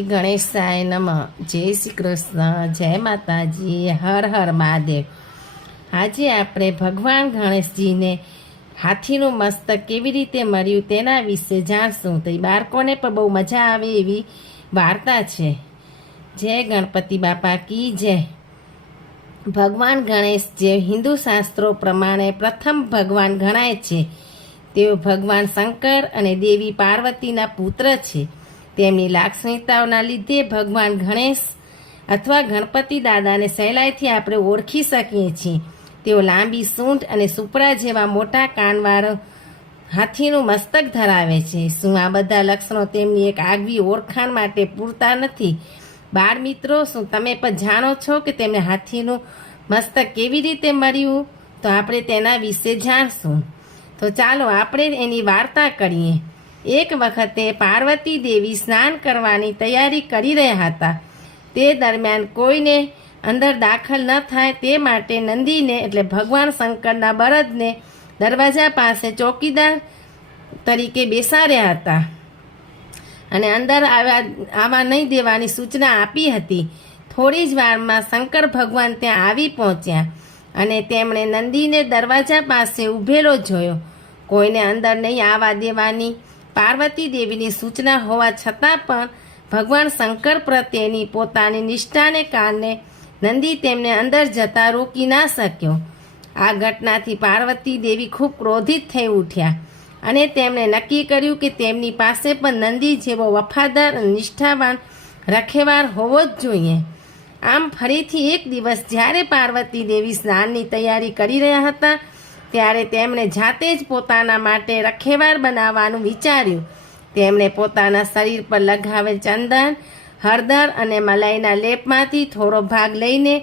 શ્રી ગણેશાય નમઃ. જય શ્રી કૃષ્ણ. જય માતાજી. હર હર મહાદેવ. આજે આપણે ભગવાન ગણેશજીને હાથીનું મસ્તક કેવી રીતે મળ્યું તેના વિશે જાણશું. તો બાળકોને પણ બહુ મજા આવે એવી વાર્તા છે. જય ગણપતિ બાપા કી જય. ભગવાન ગણેશ જે હિન્દુ શાસ્ત્રો પ્રમાણે પ્રથમ ભગવાન ગણાય છે. તેઓ ભગવાન શંકર અને દેવી પાર્વતીના પુત્ર છે. તેમની લાક્ષણિકતાઓના લીધે ભગવાન ગણેશ અથવા ગણપતિ દાદાને સહેલાઈથી આપણે ઓળખી શકીએ છીએ. તેઓ લાંબી સૂંઢ અને સુપડા જેવા મોટા કાનવાળો હાથીનું મસ્તક ધરાવે છે. શું આ બધા લક્ષણો તેમની એક આગવી ઓળખાણ માટે પૂરતા નથી? બાળ મિત્રો શું તમે પણ જાણો છો કે તેમને હાથીનું મસ્તક કેવી રીતે મળ્યું? તો આપણે તેના વિશે જાણશું. તો ચાલો આપણે એની વાર્તા કરીએ. એક વખતે પાર્વતી દેવી સ્નાન કરવાની તૈયારી કરી રહ્યા હતા. તે દરમિયાન કોઈને અંદર દાખલ ન થાય તે માટે નંદીને એટલે ભગવાન શંકરના બળદને દરવાજા પાસે ચોકીદાર તરીકે બેસાડ્યા હતા. અને અંદર આવ્યા આવા નહીં દેવાની સૂચના આપી હતી. થોડી જ વારમાં શંકર ભગવાન ત્યાં આવી પહોંચ્યા અને તેમણે નંદીને દરવાજા પાસે ઊભેલો જોયો. કોઈને અંદર નહીં આવવા દેવાની પાર્વતી દેવીની સૂચના હોવા છતાં પણ ભગવાન શંકર પ્રત્યેની પોતાની નિષ્ઠાને કારણે નંદી તેમને અંદર જતા રોકી ના શક્યો. આ ઘટનાથી પાર્વતી દેવી ખૂબ ક્રોધિત થઈ ઉઠ્યા અને તેમણે નક્કી કર્યું કે તેમની પાસે પણ નંદી જેવો વફાદાર અને નિષ્ઠાવાન રખેવાર હોવો જ જોઈએ. આમ ફરીથી એક દિવસ જ્યારે પાર્વતી દેવી સ્નાનની તૈયારી કરી રહ્યા હતા ત્યારે તેમણે જાતે જ પોતાના માટે રખેવાર બનાવવાનું વિચાર્યું. તેમણે પોતાના શરીર પર લગાવેલ ચંદન, હળદર અને મલાઈના લેપમાંથી થોડો ભાગ લઈને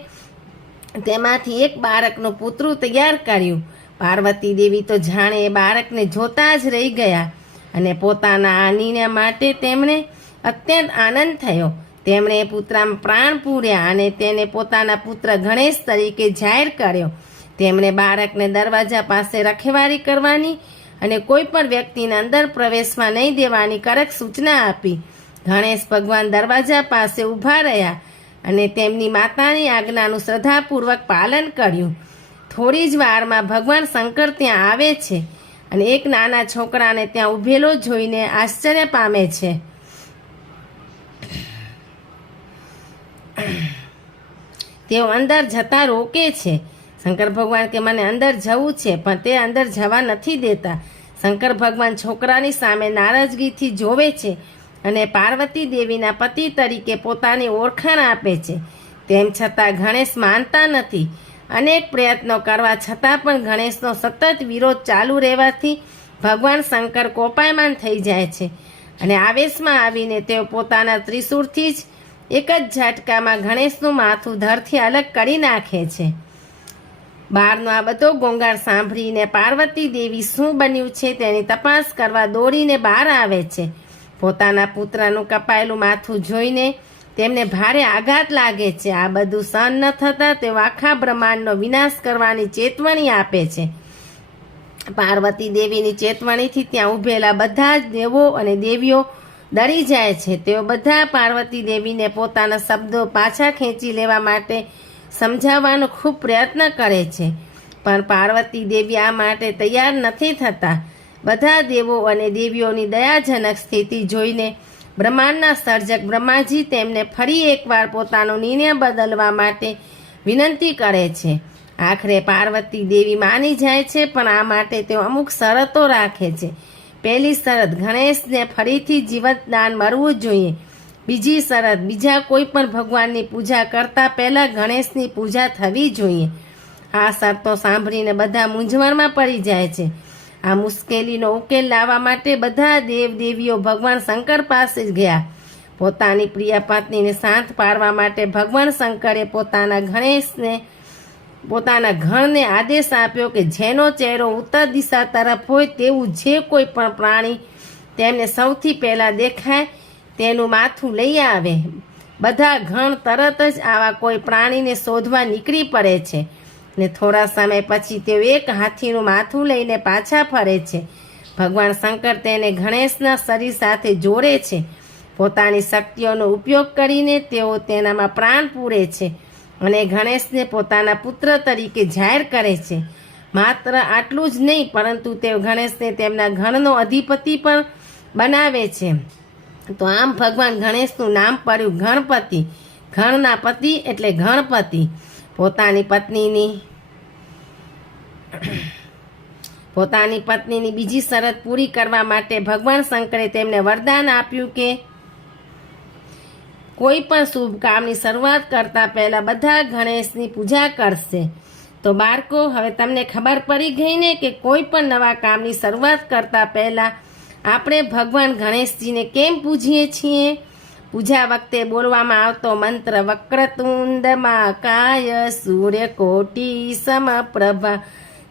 તેમાંથી એક બાળકનું પૂતરું તૈયાર કર્યું. પાર્વતી દેવી તો જાણે એ બાળકને જોતા જ રહી ગયા અને પોતાના આનીને માટે તેમણે અત્યંત આનંદ થયો. તેમણે પુત્રામાં પ્રાણ પૂર્યા અને તેને પોતાના પુત્ર ગણેશ તરીકે જાહેર કર્યો. તેમણે બાળકને દરવાજા પાસે રખેવારી કરવાની અને કોઈ પણ વ્યક્તિને અંદર પ્રવેશમાં નહીં દેવાની કડક સૂચના આપી. ગણેશ ભગવાન દરવાજા પાસે ઊભા રહ્યા અને તેમની માતાની આજ્ઞાનું શ્રદ્ધાપૂર્વક પાલન કર્યું. થોડી જ વારમાં ભગવાન શંકર ત્યાં આવે છે અને એક નાના છોકરાને ત્યાં ઊભેલો જોઈને આશ્ચર્ય પામે છે. તેઓ અંદર જતા રોકે છે. શંકર ભગવાન કે મને અંદર જવું છે, પણ તે અંદર જવા નથી દેતા. શંકર ભગવાન છોકરાની સામે નારાજગીથી જોવે છે અને પાર્વતી દેવીના પતિ તરીકે પોતાની ઓળખાણ આપે છે. તેમ છતાં ગણેશ માનતા નથી. અનેક પ્રયત્નો કરવા છતાં પણ ગણેશનો સતત વિરોધ ચાલુ રહેવાથી ભગવાન શંકર કોપાયમાન થઈ જાય છે અને આવેશમાં આવીને તેઓ પોતાના ત્રિશૂળથી જ એક જ ઝાટકામાં ગણેશનું માથું ધરથી અલગ કરી નાખે છે. બહારનો આ બધો ગોંગાળ સાંભળીને પાર્વતી દેવી શું બન્યું છે તેની તપાસ કરવા દોડીને બહાર આવે છે. પોતાના પુત્રનું કપાયેલું માથું જોઈને તેમને ભારે આઘાત લાગે છે. આ બધું સહન ન થતાં તેઓ આખા બ્રહ્માંડનો વિનાશ કરવાની ચેતવણી આપે છે. પાર્વતી દેવીની ચેતવણીથી ત્યાં ઊભેલા બધા જ દેવો અને દેવીઓ ડરી જાય છે. તેઓ બધા પાર્વતી દેવીને પોતાના શબ્દો પાછા ખેંચી લેવા માટે સમજાવવાનો ખૂબ પ્રયત્ન કરે છે. પણ પાર્વતી દેવી આ માટે તૈયાર નથી થતા. બધા દેવો અને દેવીઓની દયાજનક સ્થિતિ જોઈને બ્રહ્માંડના સર્જક બ્રહ્માજી તેમને ફરી એકવાર પોતાનો નિર્ણય બદલવા માટે વિનંતી કરે છે. આખરે પાર્વતી દેવી માની જાય છે, પણ આ માટે તેઓ અમુક શરતો રાખે છે. પહેલી શરત ગણેશને ફરીથી જીવતદાન મળવું જોઈએ. બીજી શરત, બીજા કોઈ પણ ભગવાનની પૂજા કરતા પહેલાં ગણેશની પૂજા થવી જોઈએ. આ શરતો સાંભળીને બધા મૂંઝવણમાં પડી જાય છે. આ મુશ્કેલીનો ઉકેલ લાવવા માટે બધા દેવ દેવીઓ ભગવાન શંકર પાસે જ ગયા. પોતાની પ્રિય પત્નીને શાંત પાડવા માટે ભગવાન શંકરે પોતાના ગણેશને, પોતાના ઘણને આદેશ આપ્યો કે જેનો ચહેરો ઉત્તર દિશા તરફ હોય તેવું જે કોઈ પણ પ્રાણી તેમને સૌથી પહેલાં દેખાય તેનું માથું લઈ આવે. બધા ઘણ તરત જ આવા કોઈ પ્રાણીને શોધવા નીકળી પડે છે. ને થોડા સમય પછી તેઓ એક હાથીનું માથું લઈને પાછા ફરે છે. ભગવાન શંકર તેને ગણેશના શરીર સાથે જોડે છે. પોતાની શક્તિઓનો ઉપયોગ કરીને તેઓ તેનામાં પ્રાણ પૂરે છે અને ગણેશને પોતાના પુત્ર તરીકે જાહેર કરે છે. માત્ર આટલું જ નહીં, પરંતુ તેઓ ગણેશને તેમના ઘણનો અધિપતિ પણ બનાવે છે. તો આમ ભગવાન ગણેશનું નામ પડ્યું ગણપતિ. ગણના પતિ એટલે ગણપતિ. પોતાની પત્નીની પોતાની પત્નીની બીજી શરત પૂરી કરવા માટે ભગવાન શંકરે તેમને વરદાન આપ્યું કે કોઈ પણ શુભ કામની શરૂઆત કરતા પહેલા બધા ગણેશની પૂજા કરશે. તો બાળકો, હવે તમને ખબર પડી ગઈ ને કે કોઈ પણ નવા કામની શરૂઆત કરતા પહેલા આપણે ભગવાન ગણેશજીને કેમ પૂજીએ છીએ? પૂજા વખતે બોલવામાં આવતો મંત્ર વક્રતુંડમાં, કાય સૂર્ય કોટી સમપ્રભા,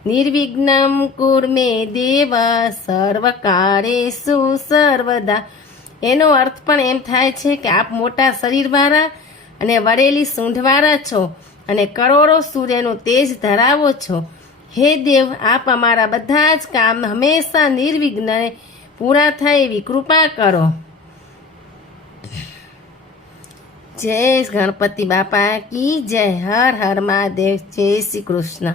નિર્વિઘ્નમ કુર્મે દેવ, સર્વકારેશુ સર્વદા. એનો અર્થ પણ એમ થાય છે કે આપ મોટા શરીરવાળા અને વળેલી સૂંઢવાળા છો અને કરોડો સૂર્યનું તેજ ધરાવો છો. હે દેવ, આપ અમારા બધા જ કામ હંમેશા નિર્વિઘ્ને પૂરા થાય એવી કૃપા કરો. જય ગણપતિ બાપા કી જય. હર હર મહાદેવ. જય શ્રી કૃષ્ણ.